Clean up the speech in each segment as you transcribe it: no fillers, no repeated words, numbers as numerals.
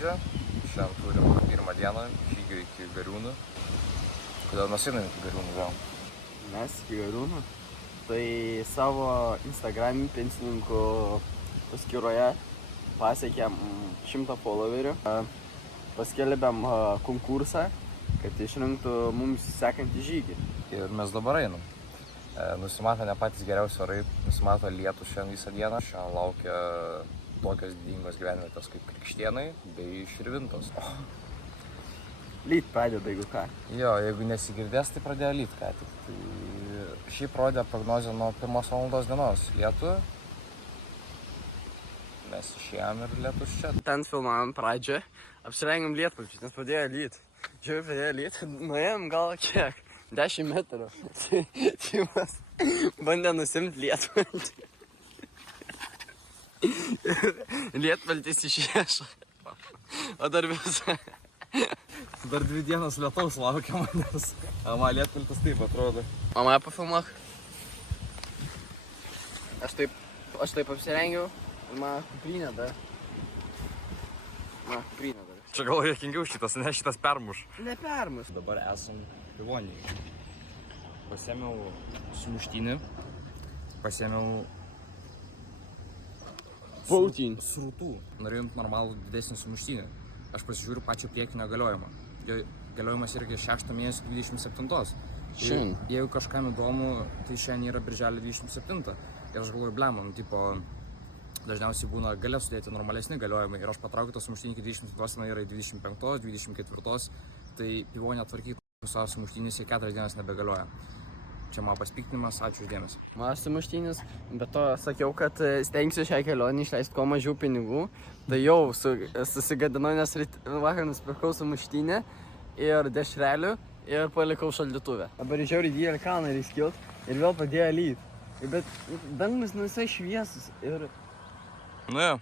grįžę. Šiandien turim pirmą dieną žygio iki Gariūnų. Kodėl mes einam iki Gariūnų vėl? Mes iki Gariūnų. Tai savo Instagram pensininkų paskyroje pasiekėm 100 followerių. Paskelbėm konkursą, kad išrinktų mums sekantį žygį. Ir mes dabar einam. Nusimato ne patys geriausi orai, nusimato lietų šiandien visą dieną. Šiandien laukia tokios didingos gyvenvietės kaip Krikštėnai bei Širvintos. Lyt pradeda, jeigu ką. Jo, jeigu nesigirdės, tai pradėjo lyt ką tik. Tai šiaip rodė prognozę nuo 1 valandos dienos lietų. Mes išėjom ir lietus čia. Ten filmavom pradžią, apsirengėm lietpalčius, nes pradėjo lyt. Žiūrėjau, pradėjo lyt, nuėjom gal kiek, 10 metrų. Timas bandė nusimti lietpaltį. Lietpaltis išėša. O dar visą. Dar 2 dienas lietaus laukia manęs. Man lietpaltis taip atrodo. O mane pafilmuok. Aš taip apsirengiau. Man kuprinė dar. Čia gal juokingiau šitas, ne šitas permuš. Nepermuš. Dabar esam Pivonijai. Pasėmiau sumuštinį. Pasėmiau srutų. Norėjau imti normalų didesnį sumuštinį. Aš pasižiūriu pačią priekinę galiojimą. Jo galiojimas irgi 6 mėnesio 27. Šiandien. Jeigu kažkam įdomu, tai šiandien yra birželio 27. Ir aš galvoju, blemam, tipo, dažniausiai būna gale sudėti normalesni galiojimai. Ir aš patraukiu tą sumuštinį iki 27, ten yra 25, 24. Tai Pivonė tvarkytų savo sumuštinys, 4 dienas nebegalioja. Čia mano paspiktinimas, ačiū uždėmesi. Mano sumuštinis, bet to sakiau, kad stengsiu šią kelionę išleisti kuo mažiau pinigų. Tai jau susigadinau, nes vakar nusipirkau sumuštinę ir dešrelių ir palikau šaldytuvę. Dabar žiauriai didelį kalną ir įskilt ir vėl pradėjo lyt. Bet dangus visai šviesus ir... Nu jo.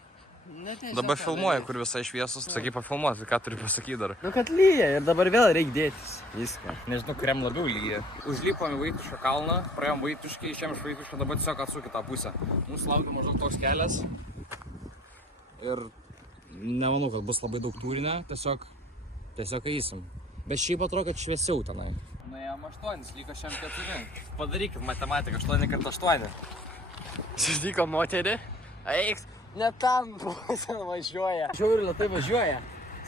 Dabar filmuoja, kur visai šviesus. Sakai pafilmuoti, ką turi pasakyti dar. Nu kad lyja ir dabar vėl reikia dėtis viską. Nežinau, kuriam labiau lyja. Užlipom į Vaituško kalną, praėjom Vaituškai, išėjom iš Vaituško, dabar tiesiog atsuk į tą pusę. Mūsų laukia maždaug toks kelias. Ir nemanau, kad bus labai daug turinio, tiesiog eisim. Bet šiaip atrodo, kad šviesiau tenai. Nuėjom 8, liko šiam 4. Padarykit matematiką, 8x8. Susitiko moterį. Eik, ne tam važiuoja. Žiauriai lėtai važiuoja.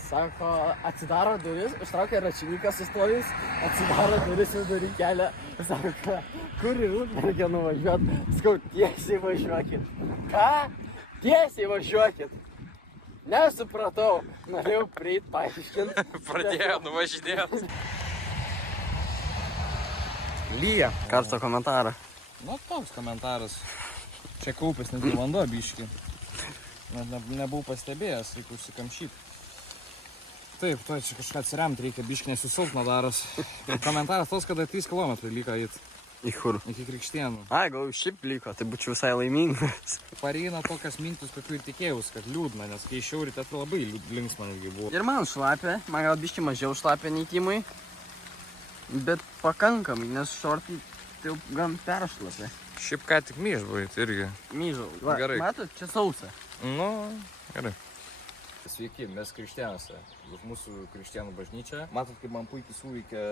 Sako, atsidaro duris, ištraukia račininką sustojus, atsidaro duris ir durį kelią. Sako, kur į Rūdbergę nuvažiuot? Sakau, tiesiai važiuokit. Ką? Tiesiai važiuokit. Nesupratau. Norėjau prieit paaiškinti. Pradėjo nuvažinėti. Lyja. Karsto komentarą. Nu, toks komentaras. Čia kaupės netgi vanduo biški. Nebuvau pastebėjęs, reikia užsikamšyti. Taip, to čia kažką atsiremti reikia, biški nesusilpno daras. Komentaras tos, kada 3 km liko eit. Į kur? Iki Krikštėnų. Ai, gal šiaip liko, tai būčiau visai laimingas. Pareina tokias mintis, kokių ir tikėjaus, kad liūdna, nes kai išėjau ryte, tai labai linksma netgi buvo. Ir man šlapė, man gal biški mažiau šlapė nei Timui. Bet pakankamai, nes šortai tai gan peršlapė. Šiaip ką tik myžbuvai, tai irgi. Myžau. Va, gerai. Matot, čia sausa. Nu, gerai. Sveiki, mes Krikštėnuose, už mūsų Krikštėnų bažnyčią. Matot, kaip man puikiai suveikė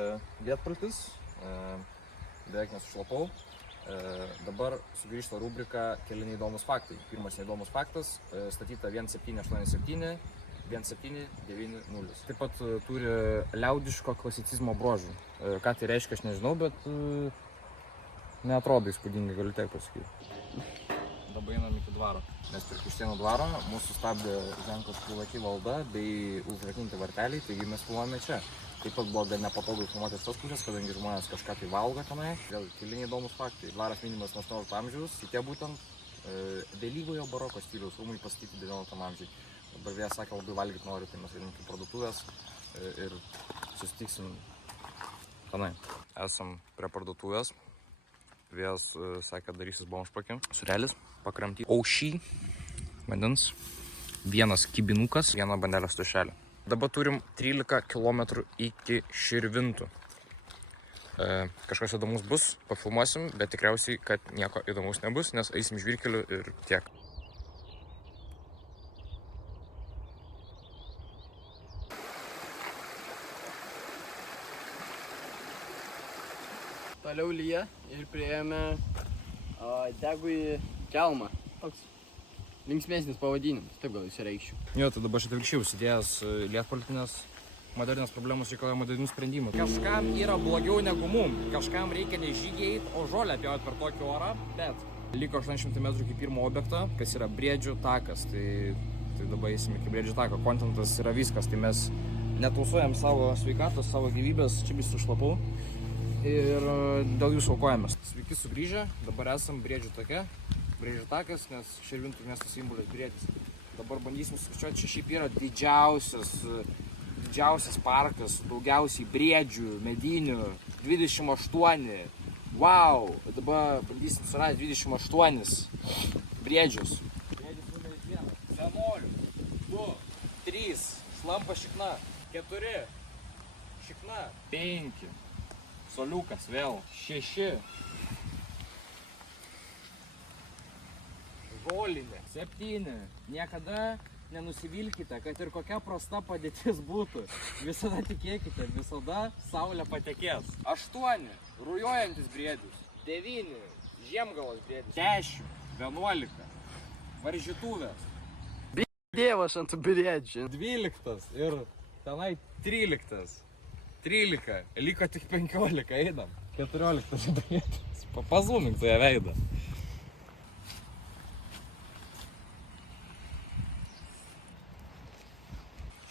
lietpaltis, beveik nesušlapau. Dabar sugrįžta rubrika Keli neįdomus faktai. Pirmas neįdomus faktas, statyta 1787, 1790. Taip pat turi liaudiško klasicizmo bruožų. Ką tai reiškia, aš nežinau, bet neatrodo įspūdingai, galiu taip pasakyti. Dabar einam iki dvaro. Mes prie Krikštėnų dvaro, mūsų stabdė ženklas privati valda bei užrakinti varteliai, taigi mes filmuojame čia. Taip pat buvo gan nepatogu filmuoti iš tos pusės, kadangi žmonės kažką tai valgo tenai. Vėl keli įdomus faktai. Dvaras minimas nuo 18 amžiaus, šitie būtent vėlyvojo baroko stiliaus rūmai pastatyti 19 amžiui. Dabar vėl sakė, labai valgyti noriu, tai mes einam iki parduotuvės ir susitiksim tenai. Esam prie parduotuvės. Vėjas sakė, darysis bomžpakį. Surelis, pakramtį. Aušį, vandens, vienas kibinukas, viena bandelės tušelė. Dabar turim 13 km iki Širvintų. Kažkas įdomus bus, pafilmuosim, bet tikriausiai, kad nieko įdomus nebus, nes eisim žvyrkeliu ir tiek. toliau lyja ir priėjome Degui kelmą. Toks linksmesnis pavadinimas, taip gal įsireikščiau. Jo, tai dabar šitą vilkščiai užsidėjęs lietpolitinės moderninės problemos reikalauja modernių sprendimų. Kažkam yra blogiau negu mum, kažkam reikia ne žygiai eit, o žolę pjaut per tokį orą, bet liko 800 metrų iki pirmo objekto, kas yra Briedžių takas. Tai dabar eisime iki Briedžių tako. Kontentas yra viskas, tai mes netausuojam savo sveikatos, savo gyvybės, čia vis sušlapau ir dėl jūsų aukojamės. Sveiki sugrįžę, dabar esam Briedžių take. Briedžių takas, nes Širvintų miesto simbolis Briedis. Dabar bandysim suskaičiuoti, čia šiaip yra didžiausias parkas, daugiausiai briedžių, medinių, 28. Wow! Dabar bandysim surasti 28 briedžius. Briedis numeris 1. Senolių. 2, 3, slampa šikna. 4, šikna. 5, soliukas vėl. 6. Žolinė. 7. Niekada nenusivilkite, kad ir kokia prasta padėtis būtų. Visada tikėkite, visada saulė patekės. 8. Rujojantis briedis. 9. Žiemgalos briedis. 10. 11. Varžytuvės. Dievas ant briedžių. 12. Ir tenai 13. 13. Liko tik 15. Einam. 14. briedis. Papazumink toje veidą.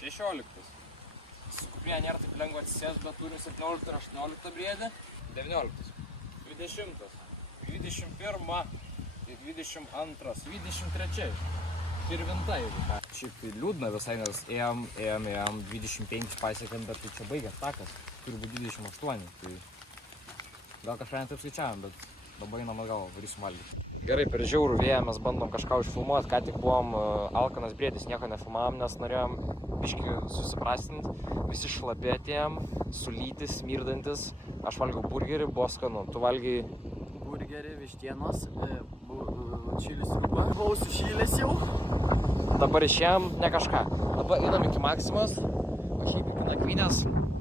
16. Kuprinė nėra taip lengva atsisės, bet turim 17 ir 18 briedį. 19. 20. 21. 22. 23. Širvinta, jeigu ką. Šiaip liūdna visai, nes ėjom 25 pasiekėm, bet tai čia baigęs takas. Turi būti 28. Tai gal kažką netaip skaičiavom, bet dabar einam atgal, varysim valgyti. Gerai, per žiaurų vėją mes bandom kažką užfilmuoti, ką tik buvom alkanas briedis, nieko nefilmavom, nes norėjom biškį susiprastinti. Visi šlapi atėjom, sulytis, smirdantis. Aš valgiau burgerį, buvo skanu. Tu valgiai... Burgerį, vištienos, čili sriubą. Buvau sušylęs jau. Dabar išėjom, ne kažką. Dabar einam iki Maksimos, o šiaip iki Nakvynės.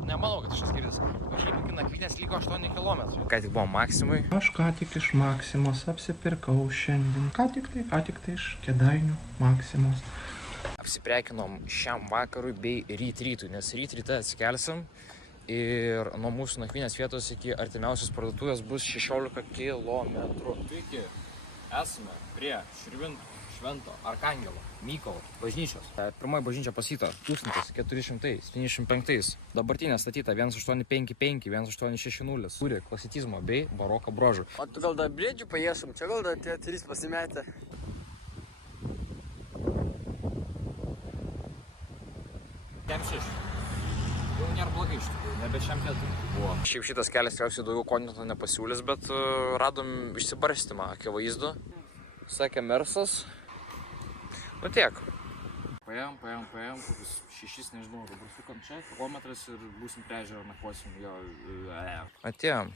Nemanau, kad šis skiris. O šiaip iki Nakvynės liko 8 km. Ką tik buvom Maksimui. Aš ką tik iš Maksimos apsipirkau šiandien. Ką tik tai iš Kėdainių Maksimos. Apsiprekinom šiam vakarui bei rytui, nes ryte atsikelsim ir nuo mūsų Nakvynės vietos iki artimiausios parduotuvės bus 16 km. Sveiki, esame prie Širvintų Švento Arkangelo Mykolo bažnyčios. Pirmoji bažnyčia pastatyta 1475. Dabartinė statyta 1855, 1860. Turi klasicizmo bei baroko bruožų. O tu gal dar briedžių paiešom, čia gal dar tie 3 pasimetę. Kem 6. Jau nėra blogai iš tikrųjų, nebe šiam pietų buvo. Šiaip šitas kelias tikriausiai daugiau kontento nepasiūlys, bet radom išsibarstymą akivaizdų. Sakė Mersas. Nu tiek. Paėjom, kokius 6, nežinau, dabar sukam čia, kilometras ir būsim prie ežero, nakvosim jo. Atėjom.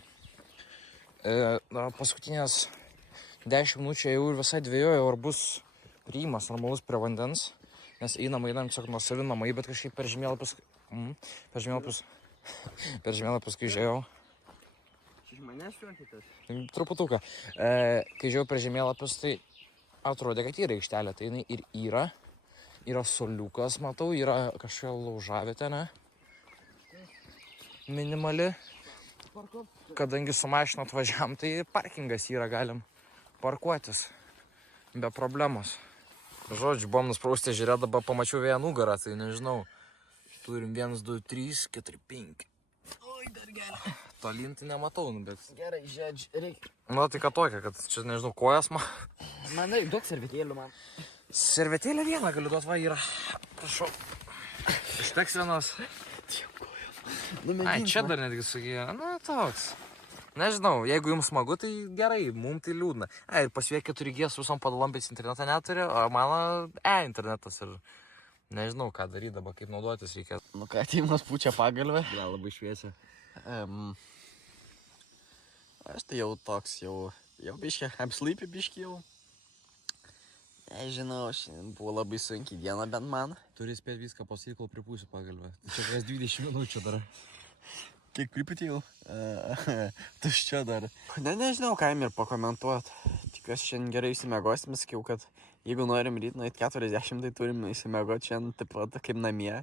Paskutinės 10 minučių jau ir visai dvejojau, ar bus priėjimas normalus prie vandens. Nes einam tiesiog nuo savi namai, bet kažkaip per žemėlapius kai žiūrėjau. Čia iš manęs juokitės? Truputuką. Kai žiūrėjau per žemėlapius, tai atrodė, kad yra aikštelė. Tai jinai ir yra soliukas, matau, yra kažkokia laužavietė, ne? Minimali. Kadangi su mašina atvažiavam, tai parkingas yra, galim parkuotis. Be problemos. Žodžiu, buvom nuspraustę žiūrė, dabar pamačiau vėją nugarą, tai nežinau. Turim 1, 2, 3, 4, 5. Oi, dar gerai. Tolyn tai nematau, bet... Gerai, žiedž, reikia. Nu, tai ką tokia, kad čia, nežinau, kojas man. Man reik, duok servetėlių man. Servetėlę vieną galiu duot, va, yra. Prašau. Išteks vienos. Ai, čia dar netgi sugyja. Na, toks. Nežinau, jeigu jums smagu, tai gerai, mum tai liūdna. Ir pas jie 4G su visom padalompės internetą neturi, o mano internetas ir nežinau, ką daryti dabar, kaip naudotis reikės. Nu ką, Timas pučia pagalvę. Gal labai šviečia. Aš tai jau toks, jau biškė, apslypi biškį jau. Nežinau, šiandien buvo labai sunki diena bent man. Turi spėti viską pasakyti, kol pripūsiu pagalvę. Tai čia kas 20 minučių dar. Kiek pripatėjau? Tuščia dar. Nežinau, ką jam ir pakomentuot. Tikiuosi šiandien gerai įsimiegosim, sakiau, kad jeigu norim ryt nueit 40, tai turim įsimiegoti šiandien taip pat kaip namie.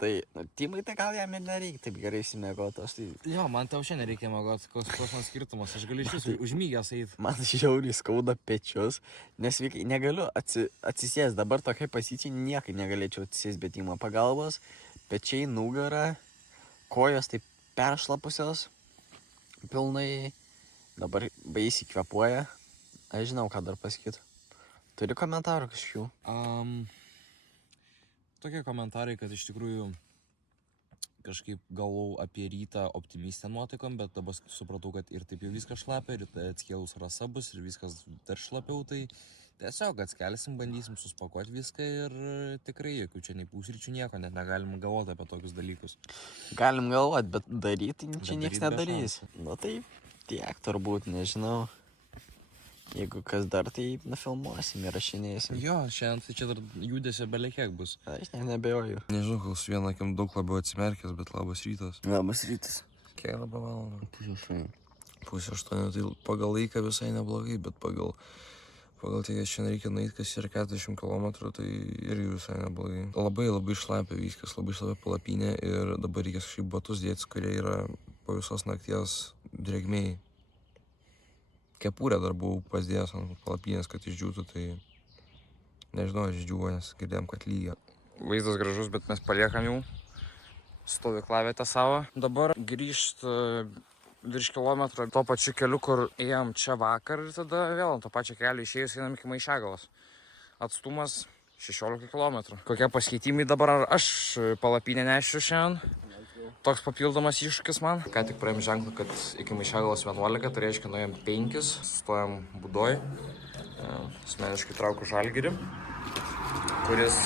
Tai, Timai, tai gal jam ir nereikia taip gerai įsimiegoti. Tai... Jo, man tau šiandien reikia miegoti, koks man skirtumas, aš galiu iš jūsų užmygęs eiti. Man žiauriai skauda pečius, nes negaliu atsisės. Dabar tokiai pasičiai niekai negalėčiau atsisės be Timo pagalbos. Pečiai, nugara, kojos taip peršlapusios pilnai. Dabar baisiai kvepuoja. Aš žinau, ką dar pasakyti. Turi komentarų kažkokių? Tokie komentarai, kad iš tikrųjų kažkaip galvau apie rytą optimistę nuotaikom, bet dabar supratau, kad ir taip jau viskas šlapia, ir atskėlus rasa bus, ir viskas dar šlapiau, tai tiesiog atskelsim, bandysim suspakuoti viską ir tikrai jokių čia nei pusryčių nieko, net negalim galvoti apie tokius dalykus. Galim galvoti, bet daryti čia nieks nedarys. Nu tai tiek turbūt, nežinau. Jeigu kas dar, tai nufilmuosim ir rašinėsim. Jo, šiandien tai čia dar judesio belekiek bus. Aš nebejoju. Nežinau, gal su vienu akim daug labiau atsimerkęs, bet labas rytas. Labas rytas. Kiek yra valandą? Pusė 8. 8, tai pagal laiką visai neblogai, bet pagal tai, kad šiandien reikia nueiti, kas yra 40 km, tai irgi visai neblogai. Labai šlapia viskas, labai šlapia palapinė ir dabar reikės kažkaip batus dėtis, kurie yra po visos nakties drėgmėjai. Kepurę dar buvau pasdėjęs ant palapinės, kad išdžiūtų, tai nežinau, išdžiūvo, nes girdėjom, kad lyja. Vaizdas gražus, bet mes paliekam jau stovyklavietę savo. Dabar grįžt virš kilometrą to pačiu keliu, kur ėjom čia vakar ir tada vėl ant to pačio kelio išėjus einam iki Maišiagalos. Atstumas 16 km. Kokie pasikeitimai dabar, ar aš palapinę nešiu šiandien? Toks papildomas iššūkis man. Ką tik praėjom ženklą, kad iki Maišiagalos 11, tai reiškia nuėjom 5, stojom Budoj. Asmeniškai traukiu Žalgirį, kuris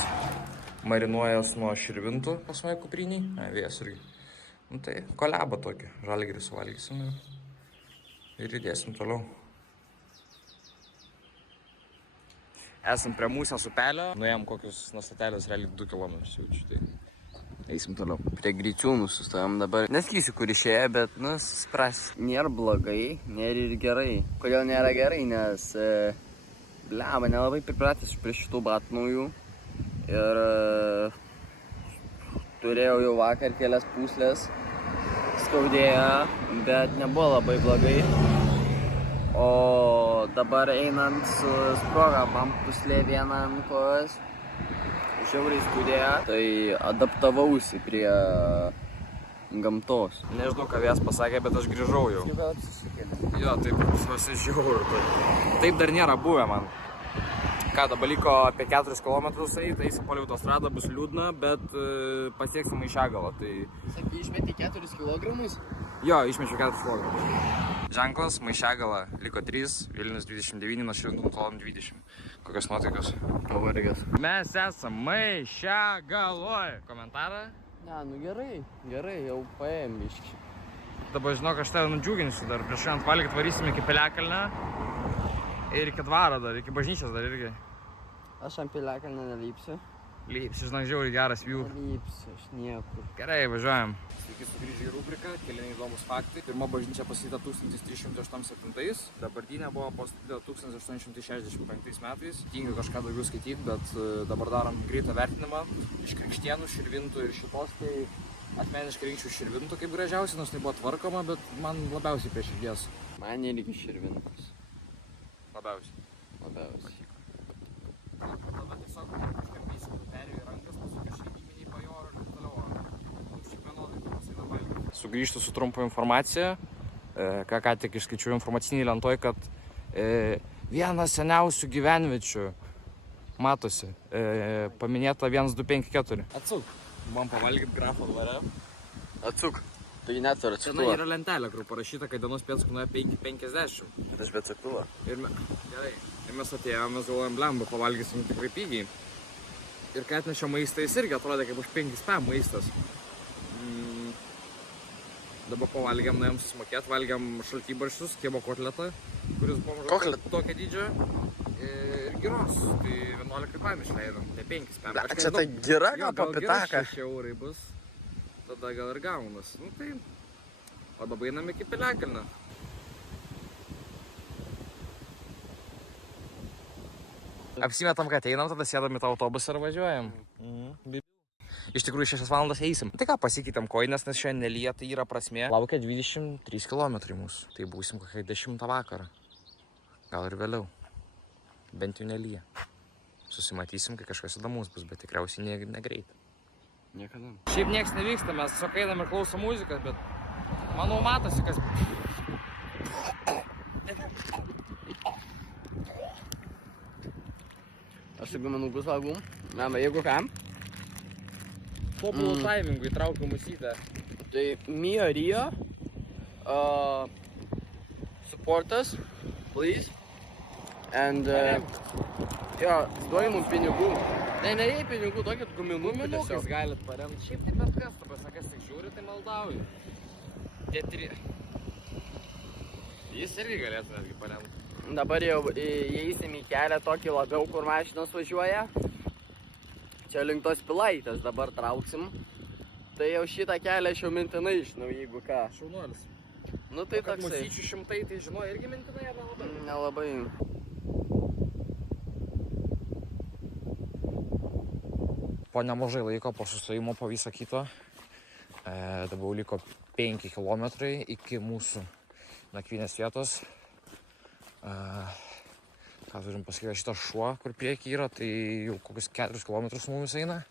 marinuojas nuo Širvintų pas mane kupriniai. Vėjas irgi. Nu tai kolebą tokį. Žalgirį suvalgysim ir judėsim toliau. Esam prie Mūsės upelio. Nuėjom kokius nuo statelės realiai 2 km jaučiu. Tai eisim toliau. Prie Griciūnų sustojom dabar. Neskysiu, kur išėjo, bet, supras. Nėra blogai, nėra ir gerai. Kodėl nėra gerai, nes, blema, nelabai pripratęs prie šitų batų naujų. Ir turėjau jau vakar kelias pūslės, skaudėjo, bet nebuvo labai blogai. O dabar einant su sproga, man pūslė vieną ant kojos. Žiauriai skaudėjo, tai adaptavausi prie gamtos. Nežinau, ką vėjas pasakė, bet aš grįžau jau. Jo, taip pasižiūriu. Taip dar nėra buvę man. Ką, dabar liko apie 4 km eiti, eisim po autostradą, bus liūdna, bet pasieksim Maišiagalą. Tai... Sakai, išmeti 4 kg? Jo, išmečiau 4 kg. Ženklas, Maišiagala liko 3, Vilnius 29, nuo Širvintų nutolom 20. Kokios nuotaikos? Pavargęs. Mes esam Maišiagaloj. Komentarą? Ne, gerai, jau paėjom biškį. Dabar žinok, aš tave nudžiuginsiu dar. Prieš ant valgį varysim iki Piliakalnio ir iki dvaro dar, iki bažnyčios dar irgi. Aš ant Piliakalnio nelypsiu. Lypsi, žinok, žiauriai geras view. Nelypsiu, aš niekur. Gerai, važiuojam. Sveiki sugrįžę į rubriką, keli įdomus faktai. Pirma bažnyčia pastatyta 1387, dabartinė buvo pastatyta 1865 metais. Tingiu kažką daugiau skaityti, bet dabar darom greitą vertinimą. Iš Krikštėnų, Širvintų ir šitos, tai asmeniškai rinkčiau Širvintų kaip gražiausiai, nors tai buvo tvarkoma, bet man labiausiai prie širdies. Man irgi Širvintos. Labiausiai. Tada tiesiog kažkaip perėjau į rankas, pasukiu šeiminį pajorą ir taip toliau. Šiaip vienodai pasai valgyti. Sugrįžtu su trumpa informacija, ką tik išskaičiau informaciniai lentoj, kad vienas seniausių gyvenviečių matosi, paminėta 1254. Atsuk, man pavalgyti grafo dvare. Atsuk. Tai net ir Čia atsuktuvą. yra lentelė, kur parašyta, kad dienos pėdsakų nuėjo 50. Bet aš be atsuktuvą. Gerai. Ir mes atėjome, mes galvojom, blemba, pavalgysim tikrai pigiai. Ir kai atnešė maistą, jis irgi atrodė kaip už 5 pėm maistas. Dabar pavalgėm, nuėjom susimokėt, valgėm šaltybarščius, kiebo kotletą, kuris buvo maždaug tokio dydžio. Ir gyros, tai 11 pėm išleidom, ne 5 pėm. Čia ta gira gal gal papitaka. gyros 6 eurai bus. tada gal ir gaunas. Nu tai, o dabar einam iki Piliakalnio. Apsimetam, kad einam, tada sėdam į tą autobusą ir važiuojam. Iš tikrųjų 6 valandas eisim. Tai ką, pasikeitam koinės, nes šiandien nelyja, tai yra prasmė. Laukia 23 km mūsų. Tai būsim kokiai 10 vakarą. Gal ir vėliau. Bent jau nelyja. Susimatysim, kai kažkas įdomus bus, bet tikriausiai negreit. Niekada. Šiaip nieks nevyksta, mes tiesiog einam ir klausom muziką, bet manau matosi, kas... Aš taip manau, bus album. Na, jeigu kam, Tobulų taimingų įtraukiu musytę. tai Mio Rio support us, please. And jo, duoji mums pinigų. Ne, jei pinigų, duokit guminukų Guminukais tiesiog. galit paremti. Šiaip tai bet kas, tu pasakas tik žiūri, tai maldauju. Tie 3. Jis irgi galėtų netgi paremti. Dabar jau įeisim į kelią tokį labiau, kur mašinos važiuoja. Čia link tos Pilaitės dabar trauksim. Tai jau šitą kelią aš jau mintinai žinau, jeigu ką. Šaunuolis. Nu tai Kad toksai. musyčių šimtai, tai žinojo irgi mintinai ar nelabai? Nelabai. Po nemažai laiko, po sustojimo, po visą kitą. Dabar liko 5 km iki mūsų nakvynės vietos. Ką turim pasakyti, šitas šuo, kur priekį yra, tai jau kokius 4 km su mumis eina.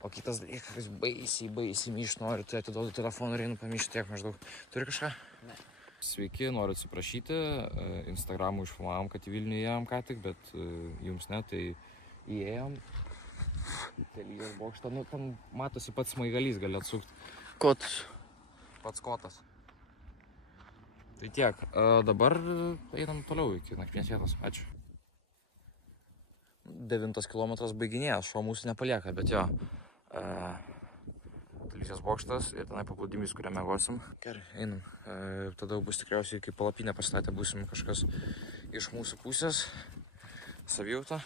O kitas dalykas baisiai myš nori, tai atiduodu telefoną ir einu pamyšti tiek maždaug. Turi kažką? Ne. Sveiki, noriu atsiprašyti. Instagram'u išfilmavom, kad į Vilnių įėjom ką tik, bet jums ne, tai įėjom. Į Telyjos bokštą, nu ten matosi pats smaigalys, gali atsukti. Kotas. Pats kotas. Tai tiek, dabar einam toliau iki nakvynės vietos. Ačiū. 9 kilometras baiginėjas, šuo mūsų nepalieka, bet jo. Telyjos bokštas ir tenai paplūdimys, kurią miegosim. Gerai, einam. Tada bus tikriausiai, kai palapinę pasistatę, būsim kažkas iš mūsų pusės. Savijauta.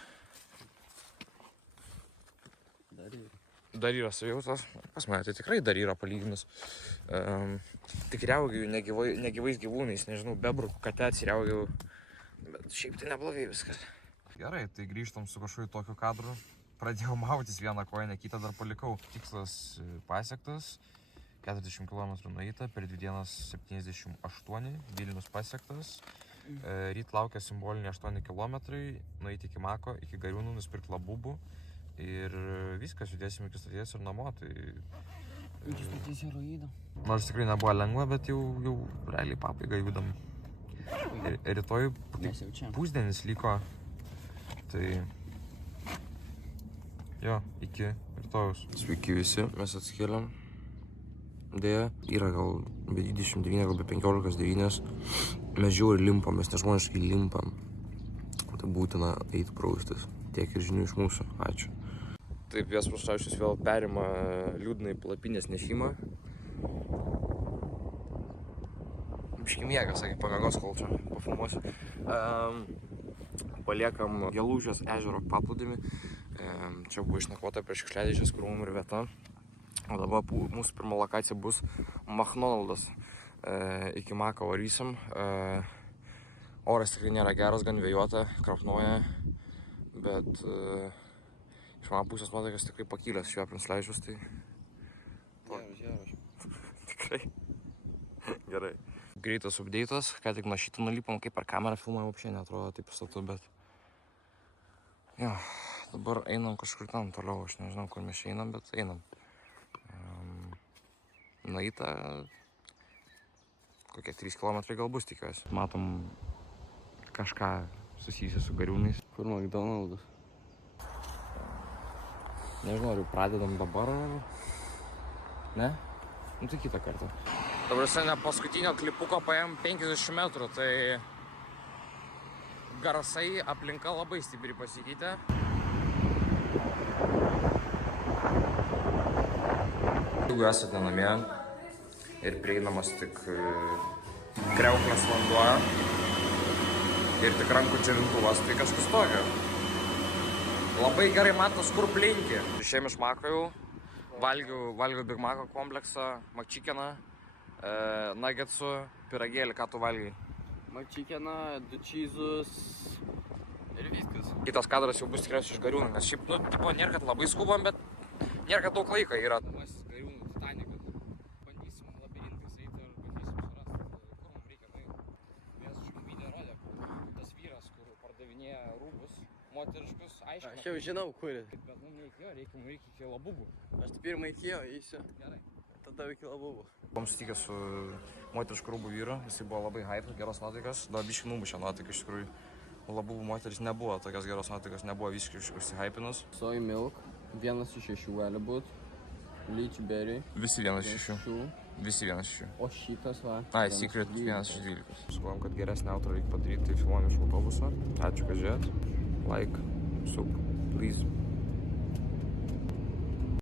Dar yra savijautas. Pas mane tai tikrai dar yra palyginus. Tikriaugiu negyvais gyvūnais, nežinau, bebrų, kate atsiriaugiu. Bet šiaip tai neblogai viskas. Gerai, tai grįžtam su kažkokiu tokiu kadru. Pradėjau mautis vieną koinę, kitą dar palikau. Tikslas pasiektas. 40 km nueita, per 2 dienas 78, Vilnius pasiektas. Ryt laukia simboliniai 8 km, nueiti iki Mako, iki Gariūnų, nusipirkti labubų. Ir viskas, judėsim iki stoties ir namo, tai... Iki stoties heroido. Nors tikrai nebuvo lengva, bet jau realiai pabaigą judam. Ir rytoj pusdienis liko, tai... Jo, iki rytojus. Sveiki visi, mes atsikėlėm. Deja, yra gal be 29, gal be 15-9. Mes žiauriai limpam, mes nežmoniškai limpam. Tai būtina eiti praustis. Tiek ir žinių iš mūsų. Ačiū. Taip, Jas Prašaučius vėl perima liūdnai palapinės nešimą. Biški miegas, sakė, pagagos, kol čia pafilmuosiu. Paliekam Gelūžės ežero paplūdimį. Čia buvo išnakvota prieš šiukšliadėžės, kur mum ir vieta. O dabar mūsų pirma lokacija bus McDonald's. Iki Mako varysim. Oras tikrai nėra geras, gan vėjuota, krapnuoja. Bet iš mano pusės nuotaikas tikrai pakilęs šiuo aplink leidžius, tai... Geras. Tikrai. Gerai. Greitas update'as, ką tik nuo šito nulipom, kaip per kamerą filmuojam, apšiai neatrodo taip statu, bet... Jo, dabar einam kažkur ten toliau, aš nežinau, kur mes čia einam, bet einam. Nueita... Kokie 3 km gal bus, tikiuosi. Matom kažką susijusi su Gariūnais. Kur McDonald's? Nežinau, ar jau pradedam dabar ar... Ne? Nu tai kitą kartą. Dabar ne paskutinio klipuko paėm 50 metrų, tai... Garsai, aplinka labai stipriai pasikeitė. Jeigu esate namie ir prieinamas tik kriauklės vanduo ir tik rankų džiovintuvas, tai kažkas tokio. Labai gerai matos, kur plinki. Išėjom iš Mako jau, Valgiau Big Mac kompleksą, McChickeną, nuggetsų, pyragėlį, ką tu valgai. McChickeną, 2 cheesus ir viskas. Kitas kadras jau bus tikriausiai iš Gariūnų, nes šiaip, tipo, nėra, kad labai skubam, bet nėra, kad daug laiko yra. Namasis Gariūnų Titanikas. Bandysim labirintais eiti ir bandysim surasti, kur mums reikia nueiti. Vienas iš video rodė, tas vyras, kur pardavinėja rūbus, moteriškus, aiškina. Aš jau žinau, kur. Bet mums nereikėjo, reikia iki Labubų. Aš pirmą įkėjo, eisiu. Gerai. Tada iki Labubų. Buvom sutikę su moterišku rūbų vyru, jisai buvo labai hype, geros nuotaikas, dar biškį numušė nuotaiką iš tikrųjų. Labubų moteris nebuvo tokios geros nuotaikos, nebuvo visiškai užsihypinus. Soy milk, 1 iš 6 gali būt. Lychee berry. Visi 1 iš 6. Visi 1 iš 6. O šitas va. Ai, Secret 1 iš 12. Sugalvojom, kad geresnį autorą reikia padaryti, tai filmuojam iš autobuso. Ačiū, kad žiūrėt. Like, sub, please.